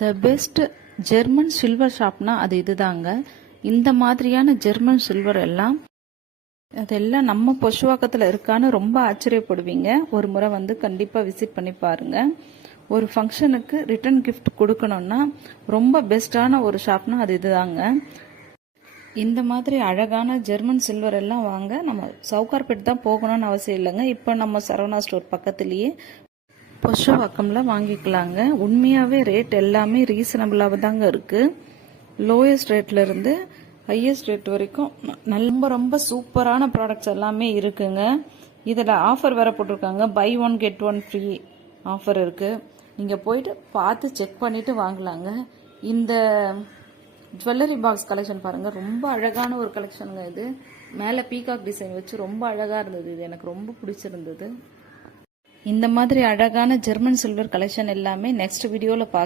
The best German silver ஷாப்னா அது இதுதாங்க. இந்த மாதிரியான ஜெர்மன் சில்வர் எல்லாம் அதெல்லாம் நம்ம பொசுவாக்கத்தில் இருக்கான்னு ரொம்ப ஆச்சரியப்படுவீங்க. ஒரு முறை வந்து கண்டிப்பாக விசிட் பண்ணி பாருங்க. ஒரு ஃபங்க்ஷனுக்கு ரிட்டர்ன் கிஃப்ட் கொடுக்கணும்னா ரொம்ப பெஸ்ட்டான ஒரு ஷாப்னா அது இதுதாங்க. இந்த மாதிரி அழகான ஜெர்மன் சில்வர் எல்லாம் வாங்க நம்ம சவுகார்பேட் தான் போகணும்னு அவசியம் இல்லைங்க. இப்போ நம்ம சரவணா ஸ்டோர் பக்கத்துலேயே பொசுவாக்கம்ல வாங்கிக்கலாங்க. உண்மையாகவே ரேட் எல்லாமே ரீசனபிளாக தாங்க இருக்குது. லோயஸ்ட் ரேட்லேருந்து ஹையஸ்ட் ரேட் வரைக்கும் ரொம்ப ரொம்ப சூப்பரான ப்ராடக்ட்ஸ் எல்லாமே இருக்குங்க. இதில் ஆஃபர் வேறு போட்டிருக்காங்க. Buy one get one free offer இருக்குது. நீங்கள் போயிட்டு பார்த்து செக் பண்ணிவிட்டு வாங்கலாங்க. இந்த ஜுவல்லரி பாக்ஸ் கலெக்ஷன் பாருங்கள், ரொம்ப அழகான ஒரு கலெக்ஷனுங்க. இது மேலே பீகாக் டிசைன் வச்சு ரொம்ப அழகாக இருந்தது. இது எனக்கு ரொம்ப பிடிச்சிருந்தது. இந்த மாதிரி அழகான ஜெர்மன் சில்வர் கலெக்ஷன் எல்லாமே நெக்ஸ்ட் வீடியோவில் பார்க்க